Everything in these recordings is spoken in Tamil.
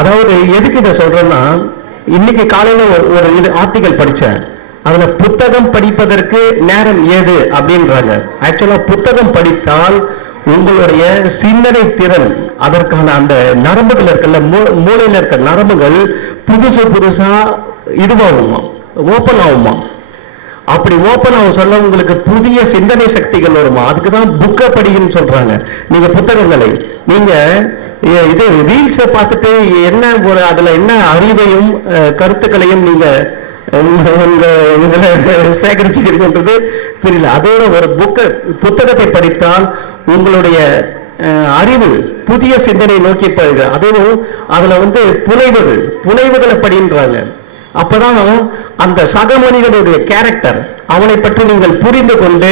அதாவது எதுக்கு இதை சொல்றேன்னா, இன்னைக்கு காலையில ஒரு இது ஆர்டிகல் படிச்சேன். அதுல புத்தகம் படிப்பதற்கு நேரம் ஏது அப்படின்றாங்க. ஆக்சுவலா புத்தகம் படித்தால் உங்களுடைய சிந்தனை திறன், அதற்கான அந்த நரம்புகள் இருக்கல, மூளையில இருக்க நரம்புகள் புதுசா இதுவாகுமா, ஓப்பன் ஆகுமா. அப்படி ஓப்பன் ஆகும் சொல்ல உங்களுக்கு புதிய சிந்தனை சக்திகள் வருமா. அதுக்கு தான் புக்கை படிக்கணும்னு சொல்றாங்க. நீங்க புத்தகங்களை நீங்க இது ரீல்ஸை பார்த்துட்டு என்ன ஒரு அதுல என்ன அறிவையும் கருத்துக்களையும் நீங்க சேகரிச்சுக்கிறீங்கன்றது தெரியல. அதோட ஒரு புத்தகத்தை படித்தால் உங்களுடைய அறிவு புதிய சிந்தனை நோக்கி போயிடுது. அதுவும் அதுல புனைவுகளை படின்றாங்க. அப்பதான் அந்த சக மனிதனுடைய கேரக்டர், அவனை பற்றி நீங்கள் புரிந்து கொண்டு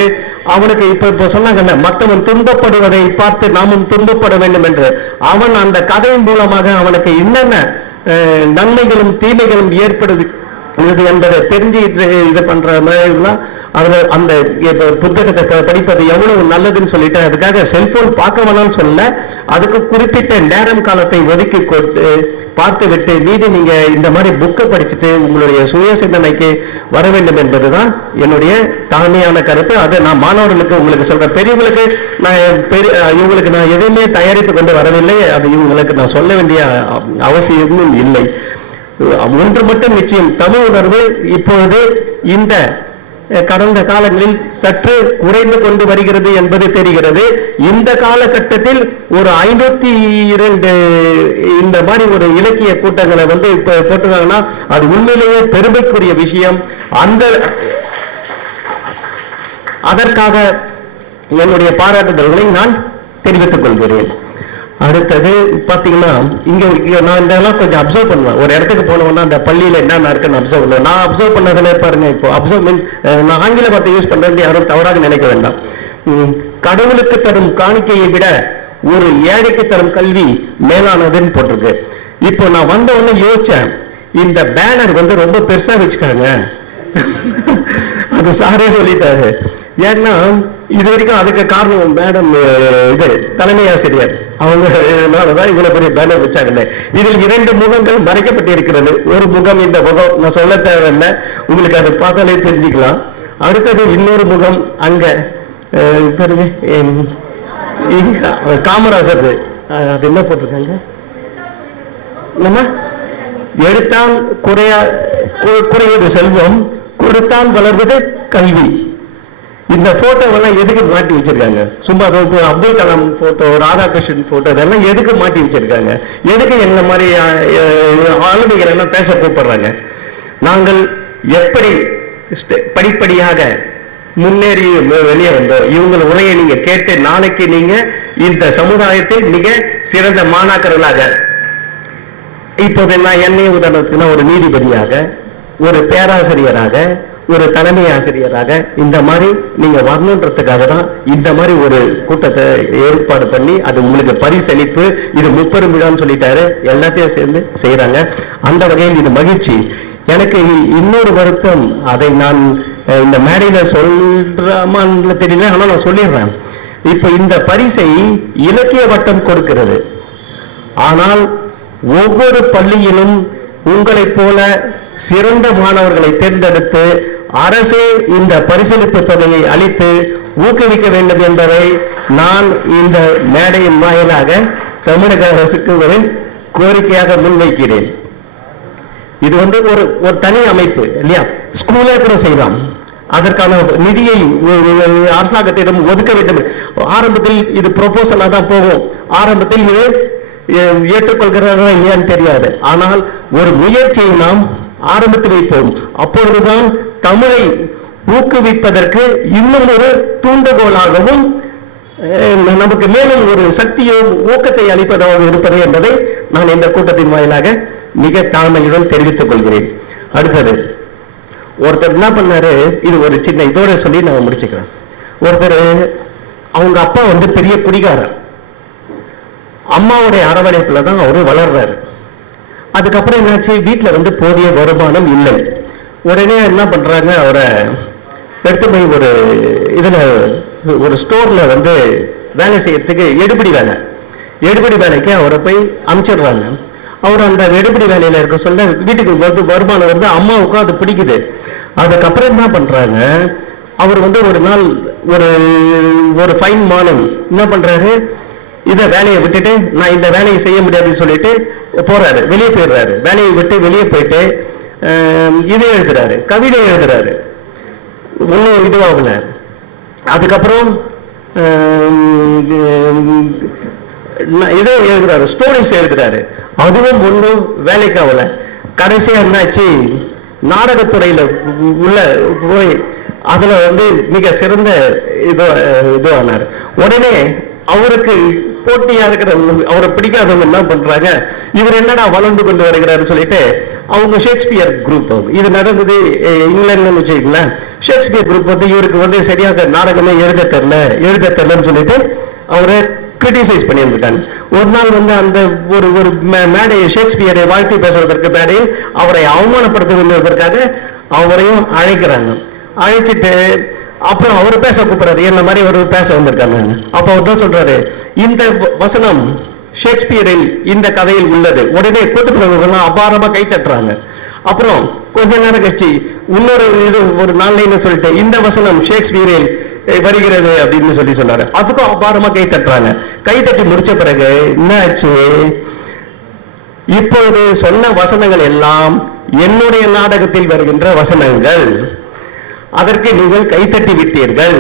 அவனுக்கு இப்ப சொன்னாங்கல்ல, மற்றவன் துன்பப்படுவதை பார்த்து நாமும் துன்பப்பட வேண்டும் என்று, அவன் அந்த கதையின் மூலமாக அவனுக்கு என்னென்ன நன்மைகளும் தீமைகளும் ஏற்படுது என்பதை தெரிஞ்சுக்கிட்டு இது பண்ற மாதிரி அதுல அந்த புத்தகத்தை படிப்பது எவ்வளவு நல்லதுன்னு சொல்லிட்டு, அதுக்காக செல்போன் பார்க்க வேணாம்னு சொல்ல, அதுக்கு குறிப்பிட்ட நேரம் காலத்தை ஒதுக்கி கொடுத்து பார்த்து விட்டு மீதி நீங்க இந்த மாதிரி புக்கை படிச்சுட்டு உங்களுடைய சுய சிந்தனைக்கு வர வேண்டும் என்பதுதான் என்னுடைய தாழ்மையான கருத்து. அதை நான் மாணவர்களுக்கு உங்களுக்கு சொல்றேன். பெரியவங்களுக்கு இவங்களுக்கு நான் எதுவுமே தயாரித்து கொண்டு வரவில்லை. அது இவங்களுக்கு நான் சொல்ல வேண்டிய அவசியமும் இல்லை. ஒன்று மட்டும் நிச்சயம், தமிழ் உணர்வு இப்பொழுது இந்த கடந்த காலங்களில் சற்று குறைந்து கொண்டு வருகிறது என்பது தெரிகிறது. இந்த காலகட்டத்தில் ஒரு 502 இந்த மாதிரி ஒரு இலக்கிய கூட்டங்களை இப்ப போட்டுருக்காங்கன்னா அது உண்மையிலேயே பெருமைக்குரிய விஷயம். அதற்காக என்னுடைய பாராட்டுதல்களை நான் தெரிவித்துக் கொள்கிறேன். அடுத்தது பாத்தீங்கன்னா, இங்க நான் இதெல்லாம் கொஞ்சம் அப்சர்வ் பண்ணுவேன். ஒரு இடத்துக்கு போனோம்னா அந்த பள்ளியில என்னென்ன இருக்குன்னு அப்சர்வ் பண்ணுவேன். நான் அப்சர்வ் பண்ணதுல பாருங்க, இப்போ அப்சர்வ் மீன்ஸ் நான் ஆங்கில வார்த்தை யூஸ் பண்றது யாரும் தவறாக நினைக்க வேண்டாம். கடவுளுக்கு தரும் காணிக்கையை விட ஒரு ஏழைக்கு தரும் கல்வி மேலானதுன்னு போட்டிருக்கு. இப்போ நான் வந்த உடனே யோசிச்சேன், இந்த பேனர் ரொம்ப பெருசா வச்சுட்டாங்க. அது சாரே சொல்லிட்டாரு. ஏன்னா இது வரைக்கும் அதுக்கு காரணம் மேடம் இது தலைமை ஆசிரியர் அவங்கனாலதான் இவ்வளவு பெரிய பேனர் வச்சாங்கல்ல. இதில் 2 முகங்கள் மறைக்கப்பட்டிருக்கிறது. ஒரு முகம் இந்த முகம் நான் சொல்ல தேவையில்லை, உங்களுக்கு அதை பார்த்தாலே தெரிஞ்சுக்கலாம். அடுத்தது இன்னொரு முகம் அங்க காமராசர், அது என்ன போட்டிருக்காங்க, நம்ம எடுத்தால் குறைவது செல்வம், கொடுத்தால் வளர்வது கல்வி. இந்த போட்டோவெல்லாம் எதுக்கு மாட்டி வச்சிருக்காங்க? சும்மா அப்துல் கலாம் போட்டோ, ராதாகிருஷ்ணன் போட்டோ, இதெல்லாம் எதுக்கு மாட்டி வச்சிருக்காங்க? எதுக்கு எங்க மாதிரி ஆளுமைகள் எல்லாம் பேச கூப்பிடுறாங்க? நாங்கள் எப்படி படிப்படியாக முன்னேறி வெளியே வந்தோம். இவங்க உரையை நீங்க கேட்டு நாளைக்கு நீங்க இந்த சமுதாயத்தில் மிக சிறந்த மாணாக்கர்களாக, இப்போது நான் என்னைய உதாரணத்துக்குன்னா ஒரு நீதிபதியாக, ஒரு பேராசிரியராக, ஒரு தலைமை ஆசிரியராக இந்த மாதிரி நீங்க வரணுன்றதுக்காக தான் இந்த மாதிரி ஒரு கூட்டத்தை ஏற்பாடு பண்ணி, அது உங்களுக்கு பரிசளிப்பு, இது 30 விழான்னு சொல்லிட்டாரு, எல்லாத்தையும் சேர்ந்து செய்யறாங்க. அந்த வகையில் இது மகிழ்ச்சி. எனக்கு இன்னொரு வருத்தம், அதை நான் இந்த மேடையில சொல்றாமான்னு தெரியல, ஆனா நான் சொல்லிடுறேன். இப்ப இந்த பரிசை இலக்கிய வட்டம் கொடுக்கிறது. ஆனால் ஒவ்வொரு பள்ளியிலும் உங்களைப் போல சிறந்த மாணவர்களை தேர்ந்தெடுத்து அரசே இந்த பரிசளிப்பு தொகையை அளித்து ஊக்குவிக்க வேண்டும் என்பதை நான் இந்த மேடையின் வாயிலாக தமிழக அரசுக்கு ஒரு கோரிக்கையாக முன்வைக்கிறேன். இது ஒரு தனி அமைப்பு இல்லையா, ஸ்கூலே கூட செய்யலாம். அதற்கான நிதியை அரசாங்கத்திடம் ஒதுக்க வேண்டும். ஆரம்பத்தில் இது ப்ரொபோசலா தான் போகும், ஆரம்பத்தில் இது ஏற்றுக்கொள்கிறதா இல்லையான்னு தெரியாது. ஆனால் ஒரு முயற்சியை நாம் ஆரம்பித்து வைப்போம். அப்பொழுதுதான் தமிழை ஊக்குவிப்பதற்கு இன்னும் ஒரு தூண்டுகோலாகவும் நமக்கு மேலும் ஒரு சக்தியும் ஊக்கத்தை அளிப்பதாக இருப்பது என்பதை நான் இந்த கூட்டத்தின் வாயிலாக மிக தாழ்மையுடன் தெரிவித்துக் கொள்கிறேன். அடுத்தது ஒருத்தர் என்ன பண்ணாரு, இது ஒரு சின்ன இதோட சொல்லி நான் முடிச்சுக்கிறேன். ஒருத்தர் அவங்க அப்பா பெரிய குடிகாரர், அம்மாவுடைய அரவணைப்புல தான் அவரு வளர்றாரு. அதுக்கப்புறம் என்னாச்சு, வீட்டில் போதிய வருமானம் இல்லை. உடனே என்ன பண்றாங்க, அவரை எடுத்து போய் ஒரு ஸ்டோர்ல வேலை செய்யறதுக்கு எடுபடி வேலைக்கு அவரை போய் அனுப்பிச்சிடுறாங்க. அவர் அந்த எடுபடி வேலையில இருக்க சொல்ல வீட்டுக்கு வந்து வருமானம் வருது, அம்மாவுக்கும் அது பிடிக்குது. அதுக்கப்புறம் என்ன பண்றாங்க, அவர் வந்து ஒரு நாள் ஒரு ஃபைன் மார்னிங் என்ன பண்றாரு, இதை வேலையை விட்டுட்டு நான் இந்த வேலையை செய்ய முடியாதுன்னு சொல்லிட்டு போறாரு, வெளியே போயிடுறாரு. வேலையை விட்டு வெளியே போயிட்டு இது எழுதுறாரு, கவிதை எழுதுறாரு, ஒன்றும் இதுவாகல. அதுக்கப்புறம் இதோ எழுதுறாரு, ஸ்டோரிஸ் எழுதுறாரு, அதுவும் ஒன்றும் வேலைக்கு ஆகல. கடைசியா என்னாச்சு, நாடகத்துறையில உள்ள போய் அதுல வந்து மிக சிறந்த இதுவானார். உடனே அவருக்கு போட்டியா இருக்கிற அவரை பிடிக்காதவங்க என்ன பண்றாங்க, இவர் என்னடா வளர்ந்து கொண்டு வருகிறாரு சொல்லிட்டு அவங்க ஷேக்ஸ்பியர் குரூப், இது நடந்தது இங்கிலாந்துன்னு வச்சுக்கீங்களேன். ஷேக்ஸ்பியர் குரூப் வந்து இவருக்கு வந்து சரியாக நாடகமே எழுத தெரியலன்னு சொல்லிட்டு அவரை கிரிட்டிசைஸ் பண்ணியிருக்காங்க. ஒரு நாள் வந்து அந்த ஒரு மேடை ஷேக்ஸ்பியரை வாழ்த்தி பேசுவதற்கு மேடையில் அவரை அவமானப்படுத்த வேண்டுவதற்காக அவரையும் அழைக்கிறாங்க. அழைச்சிட்டு அப்புறம் அவர் பேச கூப்பிடுறாரு, என்ன மாதிரி ஒரு பேச வந்திருக்காங்க. அப்போ அவர் தான் சொல்றாரு, இந்த வசனம் ஷேக்ஸ்பியரில் இந்த கதையில் உள்ளது. உடனே கூட்டுப்பிரவர்கள்லாம் அபாரமா கை தட்டுறாங்க. அப்புறம் கொஞ்ச நேரம் கழிச்சு இன்னொரு ஒரு நாள்ல சொல்லிட்டு இந்த வசனம் ஷேக்ஸ்பியரில் வருகிறது அப்படின்னு சொன்னாரு. அதுக்கும் அபாரமா கை தட்டுறாங்க. கை தட்டி முடிச்ச பிறகு என்ன ஆச்சு, இப்போது சொன்ன வசனங்கள் எல்லாம் என்னுடைய நாடகத்தில் வருகின்ற வசனங்கள், அதற்கு நீங்கள் கைத்தட்டி விட்டீர்கள்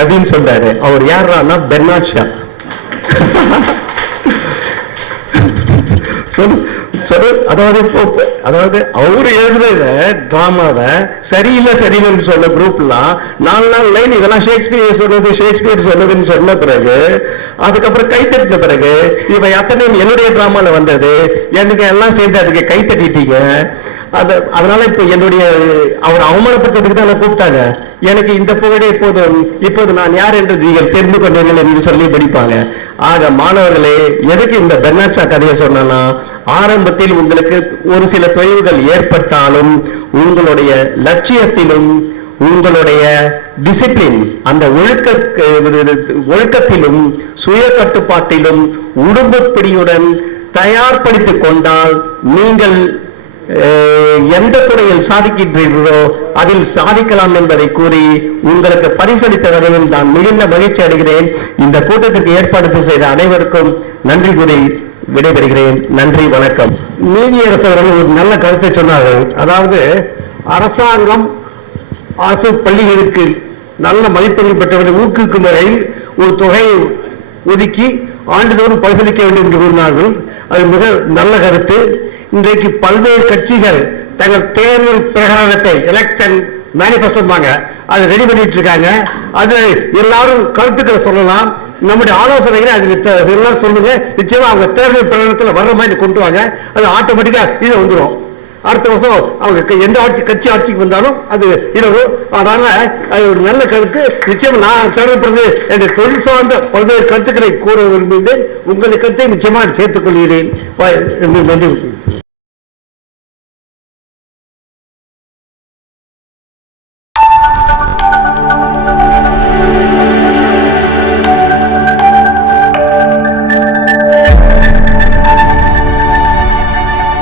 அப்படின்னு சொல்றாரு. அவர் யாருன்னா பெர்னார்ட் ஷா. அதாவது அவரு எழுதுற டிராமாவை சரியில்லைன்னு சொன்ன குரூப்லாம் 4 லைன் இதெல்லாம் ஷேக்ஸ்பியர் சொன்னதுன்னு சொன்ன பிறகு அதுக்கப்புறம் கைத்தட்டின பிறகு இவ அத்தனை என்னுடைய டிராமால வந்தது, எனக்கு எல்லாம் சேர்ந்து அதுக்கு கைத்தட்டிட்டீங்க. அதனால இப்ப என்னுடைய அவர் அவமானப்படுத்துறதுக்கு தான் கூப்பிட்டாங்க. எனக்கு இந்த புகழே இப்போது நான் யார் என்று நீங்கள் தெரிந்து கொண்டீர்கள் என்று சொல்லி படிப்பாங்க. ஆக மாணவர்களே, எதுக்கு இந்த பெர்னார்ட் ஷா கதையை சொன்னா, ஆரம்பத்தில் உங்களுக்கு ஒரு சில தொய்வுகள் ஏற்பட்டாலும் உங்களுடைய லட்சியத்திலும் உங்களுடைய டிசிப்ளின் அந்த ஒழுக்கத்திலும் சுய கட்டுப்பாட்டிலும் உடம்புப்பிடியுடன் தயார்படுத்திக் கொண்டால் நீங்கள் எந்த துறையில் சாதிக்கின்றீர்களோ அதில் சாதிக்கலாம் என்பதை கூறி உங்களுக்கு பரிசளித்த வகையில் நான் மிகுந்த மகிழ்ச்சி அடைகிறேன். இந்த கூட்டத்திற்கு ஏற்பாடு செய்த அனைவருக்கும் நன்றி கூறி விடைபெறுகிறேன். நன்றி, வணக்கம். நீதியரசர்கள் ஒரு நல்ல கருத்தை சொன்னார்கள். அதாவது அரசாங்கம் அரசு பள்ளிகளுக்கு நல்ல மதிப்பெண்கள் பெற்றவர்களை ஊக்குவிக்கும் வகையில் ஒரு தொகையை ஒதுக்கி ஆண்டுதோறும் பரிசீலிக்க வேண்டும் என்று கூறினார்கள். அது மிக நல்ல கருத்து. இன்றைக்கு பல்வேறு கட்சிகள் தங்கள் தேர்தல் பிரகடனத்தை எலெக்ஷன் மேனிஃபெஸ்டோம்பாங்க, அதை ரெடி பண்ணிட்டு இருக்காங்க. அது எல்லாரும் கருத்துக்களை சொல்லலாம். நம்முடைய ஆலோசனைகளை அது எல்லாரும் சொல்லுங்க. நிச்சயமா அவங்க தேர்தல் பிரகடனத்தில் வர்ற மாதிரி கொண்டு வாங்க. அது ஆட்டோமேட்டிக்கா இது வந்துடும். அடுத்த வருஷம் அவங்க எந்த கட்சி ஆட்சிக்கு வந்தாலும் அது இருக்கும். அதனால அது ஒரு நல்ல கருத்து. நிச்சயம் நான் தேவைப்படுறது என்ற தொழில் சார்ந்த பல்வேறு கருத்துக்களை கூற விரும்புகிறேன். உங்களை கருத்தை நிச்சயமாக சேர்த்துக் கொள்கிறேன். நன்றி.